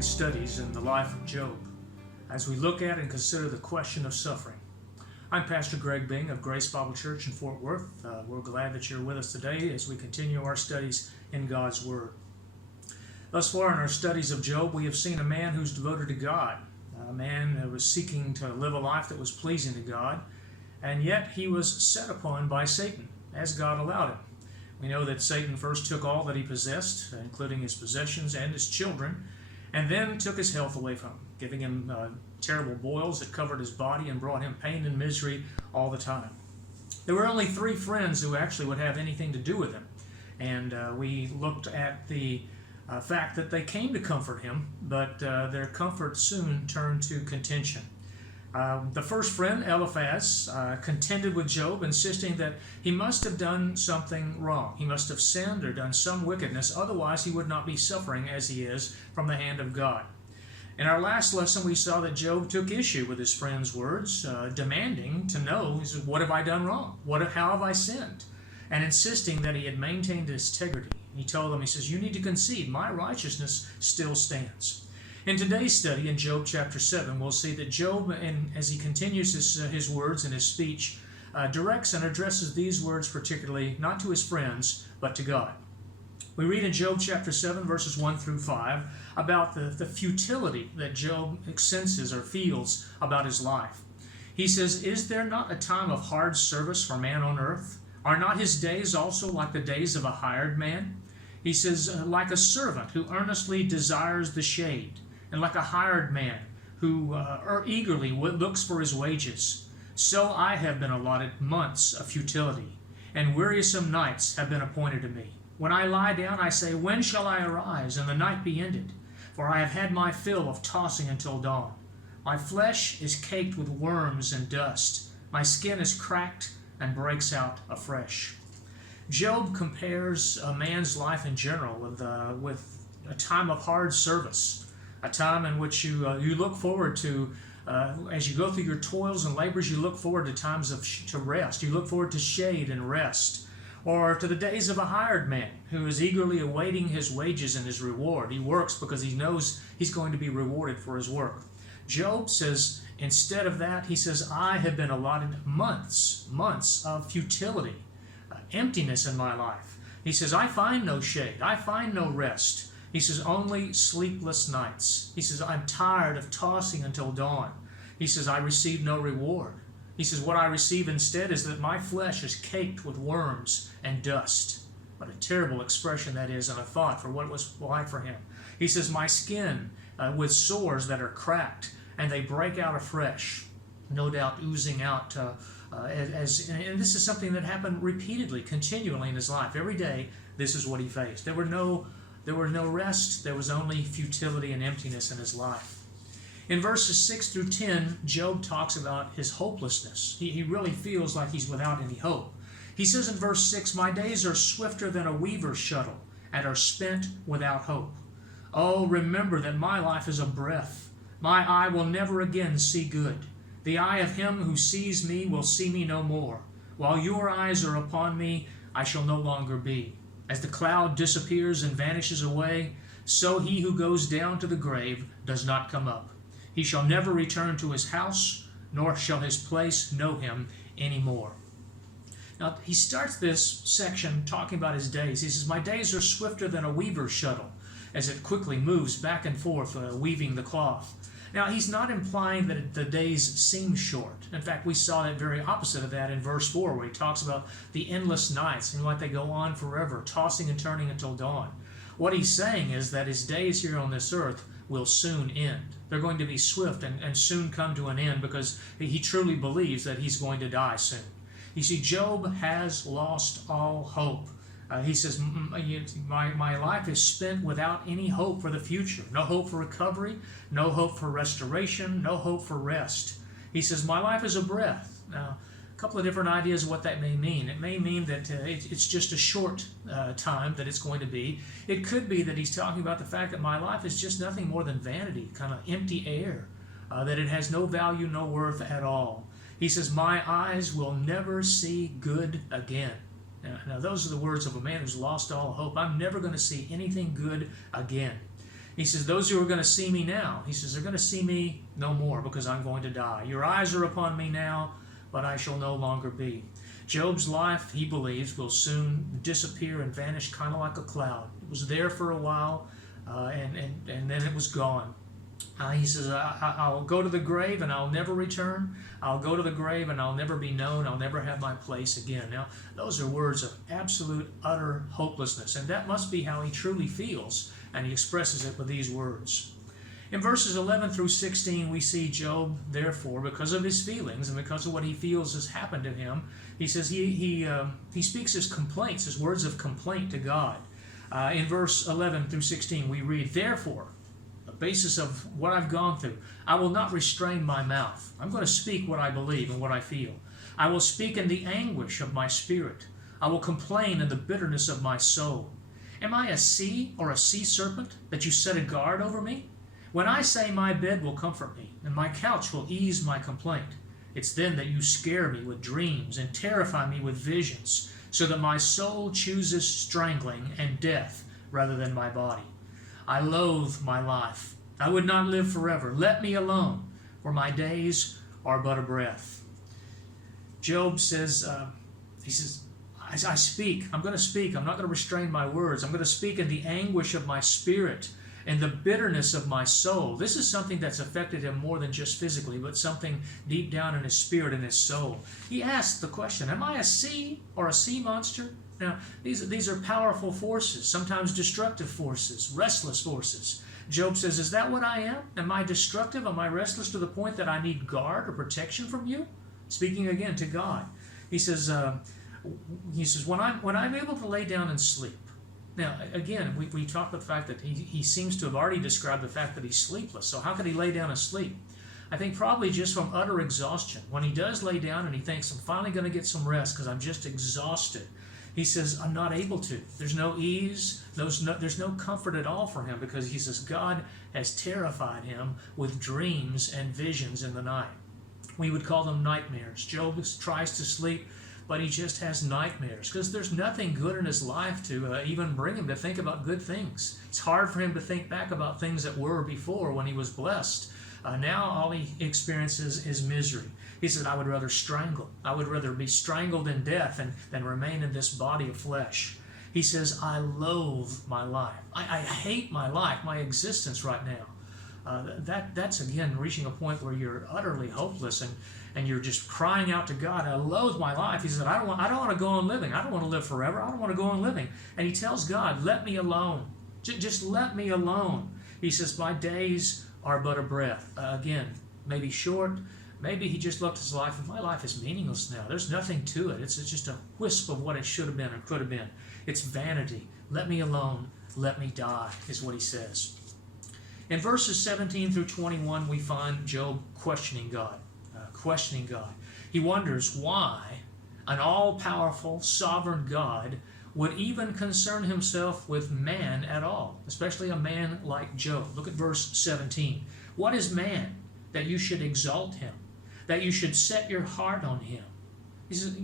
ongoing studies in the life of Job as we look at and consider the question of suffering. I'm Pastor Gregg of Grace Bible Church in Fort Worth. We're glad that you're with us today as we continue our studies in God's Word. Thus far in our studies of Job, we have seen a man who's devoted to God, a man who was seeking to live a life that was pleasing to God, and yet he was set upon by Satan, as God allowed him. We know that Satan first took all that he possessed, including his possessions and his children, and then took his health away from him, giving him terrible boils that covered his body and brought him pain and misery all the time. There were only 3 friends who actually would have anything to do with him, and we looked at the fact that they came to comfort him, but their comfort soon turned to contention. The first friend, Eliphaz, contended with Job, insisting that he must have done something wrong. He must have sinned or done some wickedness, otherwise he would not be suffering as he is from the hand of God. In our last lesson, we saw that Job took issue with his friend's words, demanding to know, he said, what have I done wrong? How have I sinned? And insisting that he had maintained his integrity. He told them, he says, you need to concede, my righteousness still stands. In today's study, in Job chapter 7, we'll see that Job, as he continues his words and his speech, directs and addresses these words particularly not to his friends, but to God. We read in Job chapter 7, verses 1 through 5, about the futility that Job senses or feels about his life. He says, is there not a time of hard service for man on earth? Are not his days also like the days of a hired man? He says, like a servant who earnestly desires the shade, and like a hired man who eagerly looks for his wages. So I have been allotted months of futility, and wearisome nights have been appointed to me. When I lie down, I say, when shall I arise, and the night be ended? For I have had my fill of tossing until dawn. My flesh is caked with worms and dust. My skin is cracked and breaks out afresh. Job compares a man's life in general with a time of hard service, a time in which you look forward to, as you go through your toils and labors, you look forward to times to rest. You look forward to shade and rest, or to the days of a hired man who is eagerly awaiting his wages and his reward. He works because he knows he's going to be rewarded for his work. Job says, instead of that, he says, I have been allotted months of futility, emptiness in my life. He says, I find no shade, I find no rest. He says, only sleepless nights. He says, I'm tired of tossing until dawn. He says, I receive no reward. He says, what I receive instead is that my flesh is caked with worms and dust. What a terrible expression that is and a thought for what it was like for him. He says, my skin with sores that are cracked, and they break out afresh, no doubt oozing out. And this is something that happened repeatedly, continually in his life. Every day, this is what he faced. There was no rest. There was only futility and emptiness in his life. In verses 6 through 10, Job talks about his hopelessness. He really feels like he's without any hope. He says in verse 6, my days are swifter than a weaver's shuttle, and are spent without hope. Oh, remember that my life is a breath. My eye will never again see good. The eye of him who sees me will see me no more. While your eyes are upon me, I shall no longer be. As the cloud disappears and vanishes away, so he who goes down to the grave does not come up. He shall never return to his house, nor shall his place know him any more. Now, he starts this section talking about his days. He says, my days are swifter than a weaver's shuttle, as it quickly moves back and forth, weaving the cloth. Now, he's not implying that the days seem short. In fact, we saw the very opposite of that in verse 4, where he talks about the endless nights and like they go on forever, tossing and turning until dawn. What he's saying is that his days here on this earth will soon end. They're going to be swift and soon come to an end, because he truly believes that he's going to die soon. You see, Job has lost all hope. He says, my life is spent without any hope for the future. No hope for recovery, no hope for restoration, no hope for rest. He says, my life is a breath. Now, a couple of different ideas of what that may mean. It may mean that it's just a short time that it's going to be. It could be that he's talking about the fact that my life is just nothing more than vanity, kind of empty air, that it has no value, no worth at all. He says, my eyes will never see good again. Now, those are the words of a man who's lost all hope. I'm never going to see anything good again. He says, those who are going to see me now, he says, they're going to see me no more because I'm going to die. Your eyes are upon me now, but I shall no longer be. Job's life, he believes, will soon disappear and vanish kind of like a cloud. It was there for a while, and then it was gone. He says, I'll go to the grave and I'll never return. I'll go to the grave and I'll never be known. I'll never have my place again. Now, those are words of absolute, utter hopelessness, and that must be how he truly feels, and he expresses it with these words. In verses 11 through 16, we see Job, therefore, because of his feelings and because of what he feels has happened to him, he says he speaks his complaints, his words of complaint to God. In verse 11 through 16, we read, therefore, the basis of what I've gone through, I will not restrain my mouth. I'm going to speak what I believe and what I feel. I will speak in the anguish of my spirit. I will complain in the bitterness of my soul. Am I a sea or a sea serpent that you set a guard over me? When I say my bed will comfort me and my couch will ease my complaint, it's then that you scare me with dreams and terrify me with visions, so that my soul chooses strangling and death rather than my body. I loathe my life. I would not live forever. Let me alone, for my days are but a breath. Job says, I speak. I'm going to speak. I'm not going to restrain my words. I'm going to speak in the anguish of my spirit and the bitterness of my soul. This is something that's affected him more than just physically, but something deep down in his spirit and his soul. He asks the question, am I a sea or a sea monster? Now, these are powerful forces, sometimes destructive forces, restless forces. Job says, is that what I am? Am I destructive? Am I restless to the point that I need guard or protection from you? Speaking again to God. He says, when I'm able to lay down and sleep. Now, again, we talked about the fact that he seems to have already described the fact that he's sleepless. So how could he lay down and sleep? I think probably just from utter exhaustion. When he does lay down and he thinks, I'm finally going to get some rest because I'm just exhausted, he says, I'm not able to. There's no ease. There's no comfort at all for him because he says God has terrified him with dreams and visions in the night. We would call them nightmares. Job tries to sleep, but he just has nightmares because there's nothing good in his life to even bring him to think about good things. It's hard for him to think back about things that were before when he was blessed. Now all he experiences is misery. He said, I would rather strangle. I would rather be strangled in death than remain in this body of flesh. He says, I loathe my life. I hate my life, my existence right now. That's again reaching a point where you're utterly hopeless and you're just crying out to God, I loathe my life. He said, I don't want to go on living. I don't want to live forever. I don't want to go on living. And he tells God, let me alone. Just let me alone. He says, my days are but a breath. Again, maybe short. Maybe he just looked at his life and my life is meaningless now. There's nothing to it. It's just a wisp of what it should have been or could have been. It's vanity. Let me alone. Let me die is what he says. In verses 17 through 21, we find Job questioning God. He wonders why an all-powerful, sovereign God would even concern himself with man at all, especially a man like Job. Look at verse 17. What is man that you should exalt him, that you should set your heart on him? He says,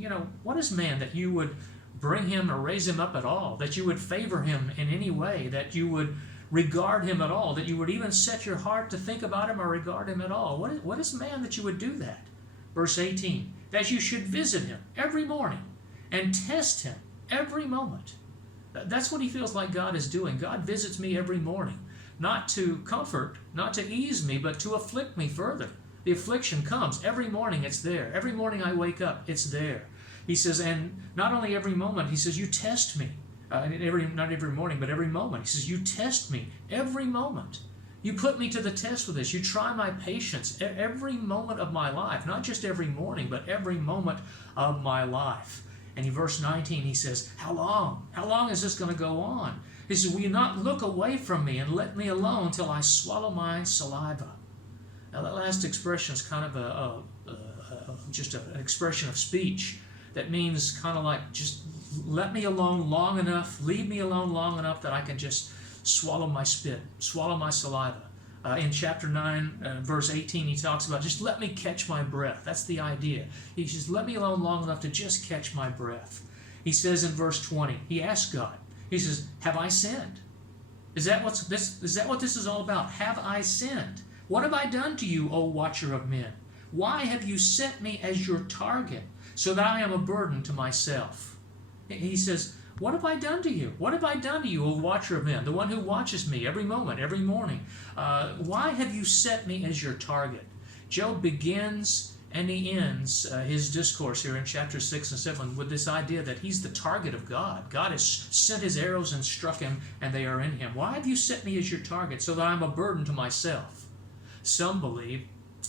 what is man that you would bring him or raise him up at all, that you would favor him in any way, that you would regard him at all, that you would even set your heart to think about him or regard him at all? What is man that you would do that? Verse 18, that you should visit him every morning and test him every moment. That's what he feels like God is doing. God visits me every morning, not to comfort, not to ease me, but to afflict me further. The affliction comes. Every morning it's there. Every morning I wake up, it's there. He says, and not only every moment, he says, you test me. Not every morning, but every moment. He says, you test me every moment. You put me to the test with this. You try my patience every moment of my life, not just every morning, but every moment of my life. And in verse 19, he says, how long? How long is this going to go on? He says, will you not look away from me and let me alone till I swallow my saliva? Now, that last expression is kind of just an expression of speech that means kind of like just let me alone long enough, leave me alone long enough that I can just swallow my spit, swallow my saliva. In chapter 9, verse 18, he talks about just let me catch my breath. That's the idea. He says, let me alone long enough to just catch my breath. He says in verse 20, he asks God, he says, have I sinned? Is that what this is all about? Have I sinned? What have I done to you, O watcher of men? Why have you set me as your target, so that I am a burden to myself? He says, what have I done to you? What have I done to you, O watcher of men, the one who watches me every moment, every morning? Why have you set me as your target? Job begins and he ends his discourse here in chapter 6 and 7 with this idea that he's the target of God. God has sent his arrows and struck him, and they are in him. Why have you set me as your target, so that I'm a burden to myself? Some believe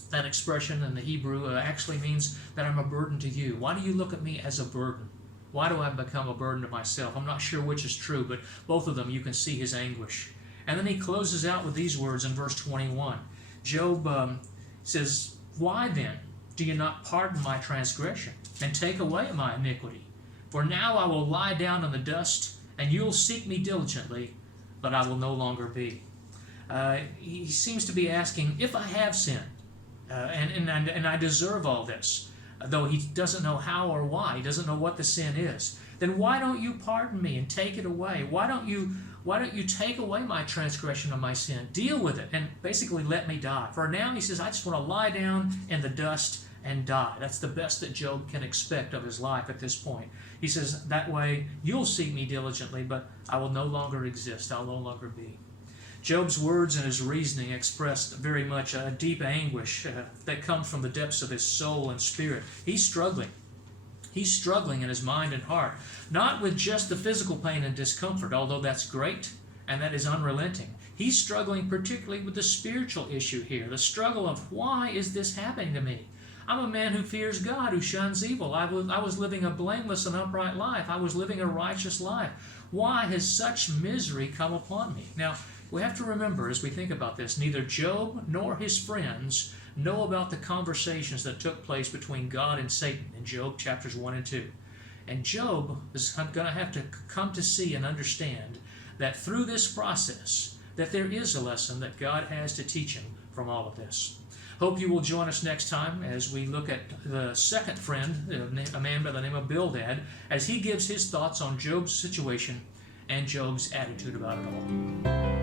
that expression in the Hebrew actually means that I'm a burden to you. Why do you look at me as a burden? Why do I become a burden to myself? I'm not sure which is true, but both of them, you can see his anguish. And then he closes out with these words in verse 21. Job says, why then do you not pardon my transgression and take away my iniquity? For now I will lie down in the dust, and you'll seek me diligently, but I will no longer be. He seems to be asking, if I have sinned, and I deserve all this, though he doesn't know how or why, he doesn't know what the sin is, then why don't you pardon me and take it away? Why don't you take away my transgression and my sin? Deal with it and basically let me die. For now, he says, I just want to lie down in the dust and die. That's the best that Job can expect of his life at this point. He says, that way you'll seek me diligently, but I will no longer exist. I'll no longer be. Job's words and his reasoning expressed very much a deep anguish that comes from the depths of his soul and spirit. He's struggling. He's struggling in his mind and heart, not with just the physical pain and discomfort, although that's great and that is unrelenting. He's struggling particularly with the spiritual issue here, the struggle of why is this happening to me? I'm a man who fears God, who shuns evil. I was living a blameless and upright life. I was living a righteous life. Why has such misery come upon me? Now, we have to remember as we think about this, neither Job nor his friends know about the conversations that took place between God and Satan in Job chapters 1 and 2. And Job is going to have to come to see and understand that through this process, that there is a lesson that God has to teach him from all of this. Hope you will join us next time as we look at the second friend, a man by the name of Bildad, as he gives his thoughts on Job's situation and Job's attitude about it all.